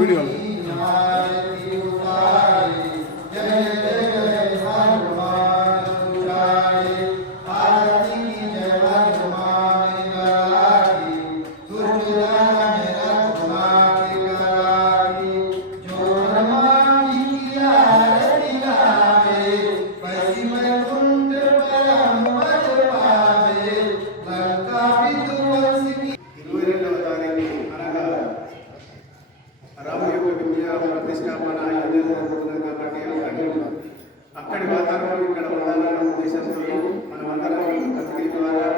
Вперед. జరుగుతున్నది కాబట్టి అక్కడి అక్కడి వాతావరణం ఇక్కడ ఉండాలన్న ఉద్దేశంతో అందరం పత్రిక ద్వారా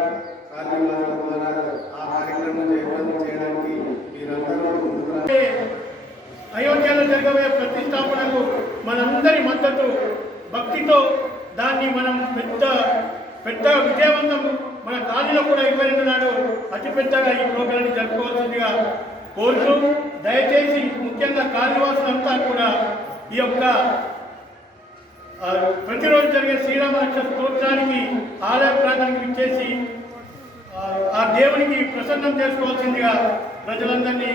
కార్యక్రమాల ద్వారా ఆ కార్యక్రమం జయప్రదం చేయడానికి మీరందరూ అయోధ్యలో జరగబోయే ప్రతిష్టాపనకు మనందరి మద్దతు భక్తితో దాన్ని మనం పెద్ద పెద్ద విజయవంతం మన కాలనీలో కూడా ఇవ్వని నాడు అతి పెద్దగా ఈ ప్రోగ్రాన్ని జరుపుకోవాల్సిందిగా కోరుతూ దయచేసి ముఖ్యంగా కాలనివాసులంతా కూడా ఈ యొక్క ప్రతిరోజు జరిగే శ్రీరామరక్ష స్తోత్రానికి ఆలయ ప్రాంతానికి ఇచ్చేసి ఆ, దేవునికి ప్రసన్నం చేసుకోవాల్సిందిగా ప్రజలందరినీ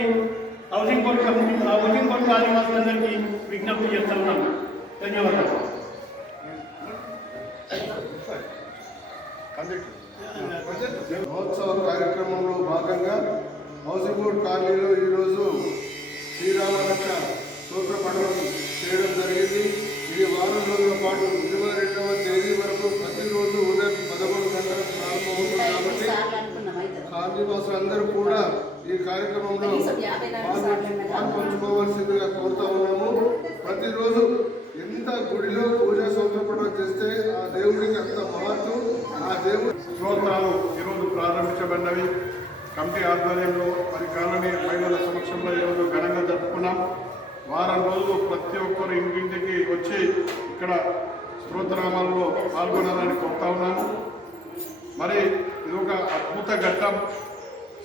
housing board committee housing board ఆదివాసులందరికీ విజ్ఞప్తి చేస్తా ధన్యవాదాలు. మహోత్సవ కార్యక్రమంలో భాగంగా హౌసింగ్ బోర్డ్ కాలనీలో ఈరోజు శ్రీరామరక్ష సూత్ర పఠనం చేయడం జరిగింది. ఇది వారం రోజుల పాటు ఇరవై రెండవ తేదీ వరకు ప్రతిరోజు ఉదయం పదకొండు గంటలకు ప్రారంభమవుతుంది కాబట్టి కాలనీవాసులందరూ కూడా ఈ కార్యక్రమంలో పాల్గొ- పాల్పంచుకోవాల్సిందిగా కోరుతా ఉన్నాము. ప్రతిరోజు ఎంత గుడిలో పూజా సౌకర్యం చేస్తే ఆ దేవుడికి అంత మహత్వం ఆ దేవుడి స్తోత్రాలు ఈరోజు ప్రారంభించబడినవి. కమిటీ ఆధ్వర్యంలో మరి కాలనీ మహిళల సమక్షంలో ఈరోజు ఘనంగా జరుపుకున్నాం. వారం రోజులు ప్రతి ఒక్కరు ఇంటింటికి వచ్చి ఇక్కడ స్తోత్రనామాల్లో పాల్గొనాలని కోరుతా ఉన్నాను. మరి ఇది ఒక అద్భుత ఘట్టం.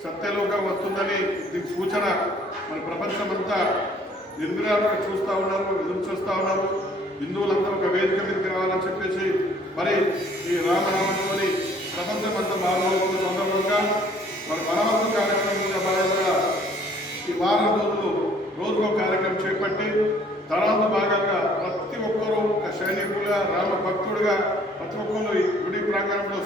సత్యలోకం వస్తుందని దీని సూచన. మన ప్రపంచమంతా నిర్మిరాలుగా చూస్తూ ఉన్నారు ఎదురు చూస్తూ ఉన్నారు. హిందువులందరూ ఒక వేదిక మీదకి రావాలని చెప్పేసి మరి ఈ రామనామంలోని ప్రపంచమంతా బాగా సందర్భంగా మరి మనవంతు కార్యక్రమంగా భాగంగా ఈ వారం రోజులు రోజుకో కార్యక్రమం చేపట్టి తర్వాత భాగంగా ప్రతి ఒక్కరూ ఒక సైనికులుగా రామ భక్తుడుగా ప్రతి ఒక్కరు ఈ గుడి ప్రాంగణంలో